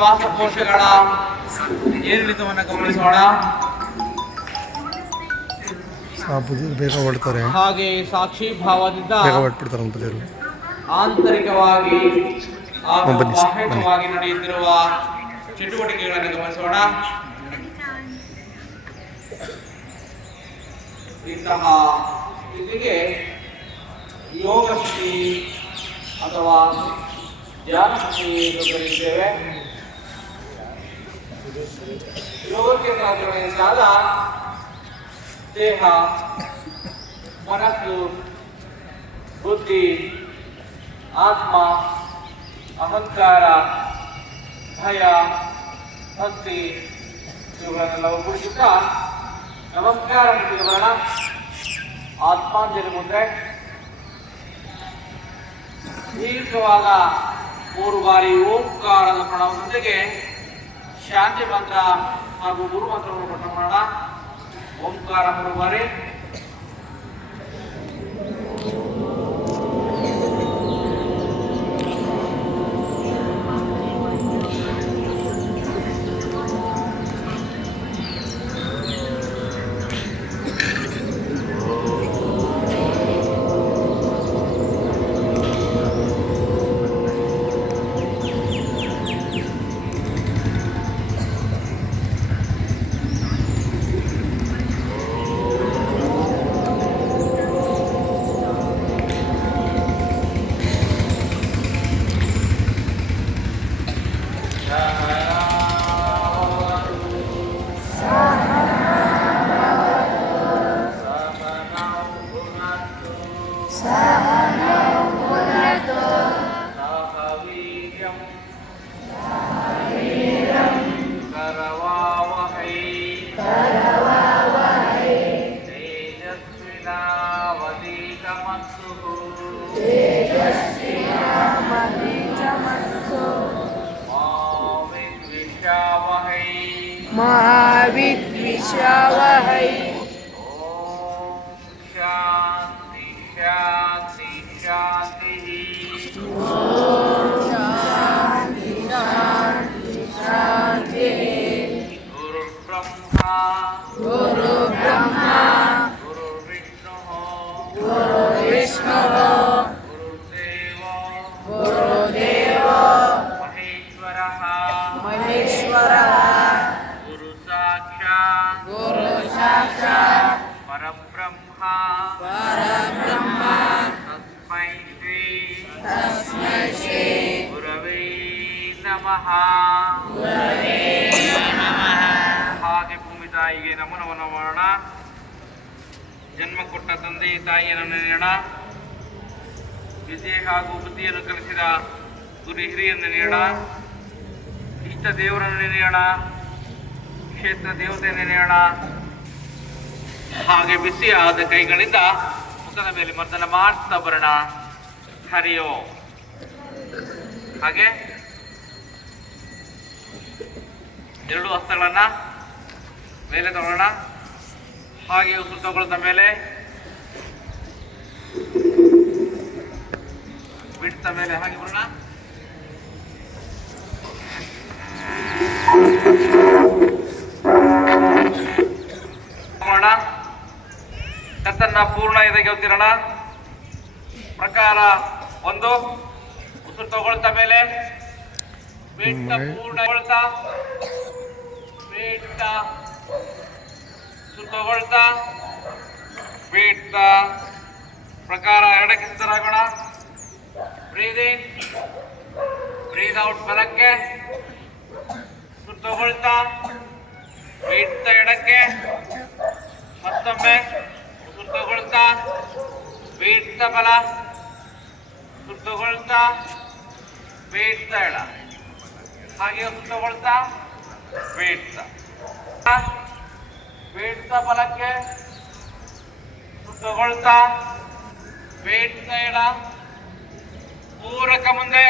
ಶ್ವಾಸಕೋಶಗಳ ಏರಿಳಿತವನ್ನು ಗಮನಿಸೋಣ. ಬೇಗ ಹೊಡ್ತಾರೆ, ಹಾಗೆ ಸಾಕ್ಷಿ ಭಾವದಿಂದ ಬೇಗ ಹೊಟ್ಬಿಡ್ತಾರೆ ಪೂಜಾರು. ಆಂತರಿಕವಾಗಿ ಹಾಗೂ ಬಾಹ್ಯವಾಗಿ ನಡೆಯುತ್ತಿರುವ ಚಟುವಟಿಕೆಗಳನ್ನು ಗಮನಿಸೋಣ. ಇಂತಹ ಸ್ಥಿತಿಗೆ ಯೋಗ ಸ್ಥಿತಿ ಅಥವಾ ಧ್ಯಾನ ಸ್ಥಿತಿ ಎಂದು ಕರೆಯುತ್ತೇವೆ. ಯೋಗಕ್ಕೆ ಸಾಧ್ಯವಾದ ದೇಹ, ಮನಸ್ಸು, ಬುದ್ಧಿ, ಆತ್ಮ, ಅಹಂಕಾರ, ಭಯ, ಭಕ್ತಿ ಇವುಗಳನ್ನೆಲ್ಲ ಒಗ್ಗೂಡಿಸುತ್ತಾ ನಮಸ್ಕಾರ ಬರೋಣ. ಆತ್ಮಾಂಜಲಿ ಮುದ್ರೆ. ದೀರ್ಘವಾದ 3 ಬಾರಿ ಓಂಕಾರದ ಪ್ರಣವದೊಂದಿಗೆ ಶಾಂತಿ ಮಂತ್ರ ಹಾಗೂ ಗುರು ಮಂತ್ರವನ್ನು ಪಠಣ ಮಾಡೋಣ. ಓಂಕಾರ 3 ಬಾರಿ. महाविद्विषावहै। शांति शांति शांति। शांति शांति शांति। गुरु ब्रह्मा गुरु विष्णु गुरुदेव महेश्वरः गुरु साक्षात् परब्रह्मा तस्मै श्री गुरवे नमः. ಹಾಗೆ ಭೂಮಿ ತಾಯಿಗೆ ನಮನವನ್ನು ಮಾಡೋಣ. ಜನ್ಮ ಕೊಟ್ಟ ತಂದೆ ತಾಯಿಯನ್ನು ನೆನೆಯೋಣ. ವಿದ್ಯೆ ಹಾಗೂ ಬುದ್ಧಿಯನ್ನು ಕಲಿಸಿದ ಗುರು ಹಿರಿಯನ್ನು ನೆನೆಯೋಣ. ಇಷ್ಟ ದೇವರನ್ನು ನೆನೆಯೋಣ. ಕ್ಷೇತ್ರ ದೇವತೆ ನೆನೆಯೋಣ. ಹಾಗೆ ಬಿಸಿಯಾದ ಕೈಗಳಿಂದ ಮುಖದ ಮೇಲೆ ಮರ್ದನ ಮಾಡ್ತಾ ಬರೋಣ. ಹರಿಯೋ. ಹಾಗೆ 2 ಹಸ್ತಗಳನ್ನ ಮೇಲೆ ತಗೊಳ್ಳೋಣ. ಹಾಗೆ ಉಸಿರು ತಗೊಳ್ದ ಮೇಲೆ ಬಿಡ್ತ ಮೇಲೆ ಹಾಗೆ ಬರೋಣ. ಕತ್ತನ್ನ ಪೂರ್ಣ ಇದಕ್ಕೆ ಒತ್ತಿರೋಣ. ಪ್ರಕಾರ 1 ಉಸಿರು ತಗೊಳ್ತಾ ಮೇಲೆ ಬಿಟ್ಟ ಪೂರ್ಣ ತಗೊಳ್ತಾ ಬಿಟ್ಟ ಉಸಿರು ತಗೊಳ್ತಾ ಬಿಟ್ಟ ಪ್ರಕಾರ 2ಕ್ಕೆ ಸಿದ್ಧರಾಗೋಣ. ಬ್ರೀದ್ ಇನ್ ಬ್ರೀದ್ ಔಟ್ ಬಲಕ್ಕೆ ಉಸಿರು ತಗೊಳ್ತಾ ಬಿಟ್ಟ ಎಡಕ್ಕೆ ಮತ್ತೊಮ್ಮೆ ಉಸಿರು ತಗೊಳ್ತಾ ಬಿಟ್ಟ ಬಲ ಉಸಿರು ತಗೊಳ್ತಾ ಬಿಟ್ಟ ಎಡ ಹಾಗೆ ಉಸಿರು ತಗೊಳ್ತಾ ಬಿಟ್ಟ ಬಿಟ್ಟ ಬಲಕ್ಕೆ ಉಸಿರು ತಗೊಳ್ತಾ ಬಿಟ್ಟ ಎಡ ಪೂರಕ ಮುಂದೆ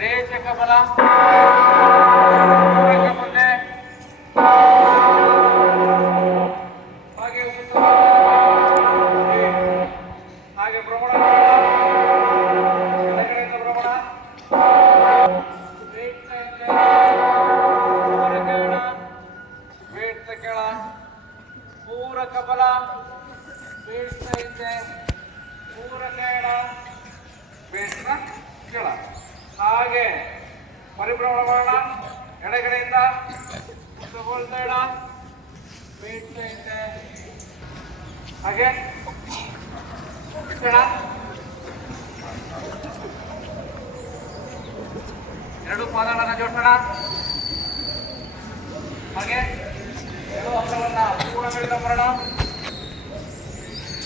ರೇಚಕ ಬಲ ಪೂರಕ ಮುಂದೆ ಹಾಗೆ ಭ್ರಮಣ ಭ್ರಮಣ ಬೇಡ್ತ ಕೆಳ ಪೂರಕ ಬಲ ಬೇಡ್ತ ಹಿಂದೆ ಪೂರಕ ಎಡ ಬೇಡ್ತ ಕೆಳ ಹಾಗೆ ಪರಿಭ್ರಮಣ ಮಾಡೋಣ. ಎಡಗಡೆಯಿಂದ ತಗೊಳ್ತಾ ಎಡ ಬೇಡ್ತ ಹಿಂದೆ ಹಾಗೆ ಕೆಳ ಎರಡು ಪಾದಗಳನ್ನು ಜೋಡಿಸೋಣ. ಹಾಗೆ ಎರಡು ಅಂಗವನ್ನು ಪೂರ್ಣ ಬೆಳೆದ ಬರೋಣ.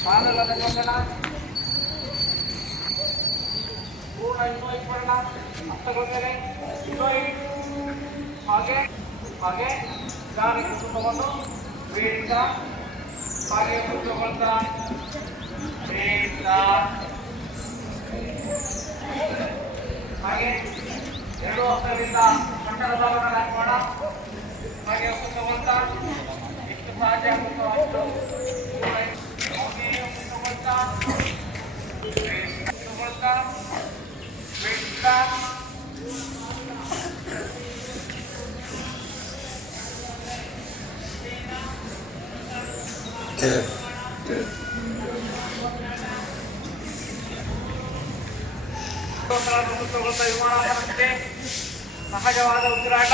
ಪಾದಗಳನ್ನು ಜೋಡಿಸೋಣ. ಪೂರ್ಣ ಇನ್ನೂ ಬರೋಣ. ಹಸ್ತಗಳ ಮೇಲೆ ಇನ್ನೂ ಹಾಗೆ ಹಾಗೆ ನಿಧಾನಕ್ಕೆ ಕುತ್ಕೊಂಡು ಬೇಡ್ತಾ ಹಾಗೆ ಕುತ್ಕೊಳ್ತಾ ಬೇಡ್ತಾ ಹಾಗೆ ಎರಡು ಹಸ್ತಗಳಿಂದ ಕಟ್ಟಡ ಭಾಗವನ್ನು ಹಾಕೋಣ. ಹಾಗೆ ಕುತ್ಕೊಳ್ತಾ ಎಷ್ಟು ಸಾಧ್ಯ ಆಗುತ್ತೋ ಅಷ್ಟು ಕುತ್ಕೊಳ್ತಾ ಬೇಡ್ತಾ ವಿಮಾನಾಸನಕ್ಕೆ ಸಹಜವಾದ ಉಸಿರಾಟ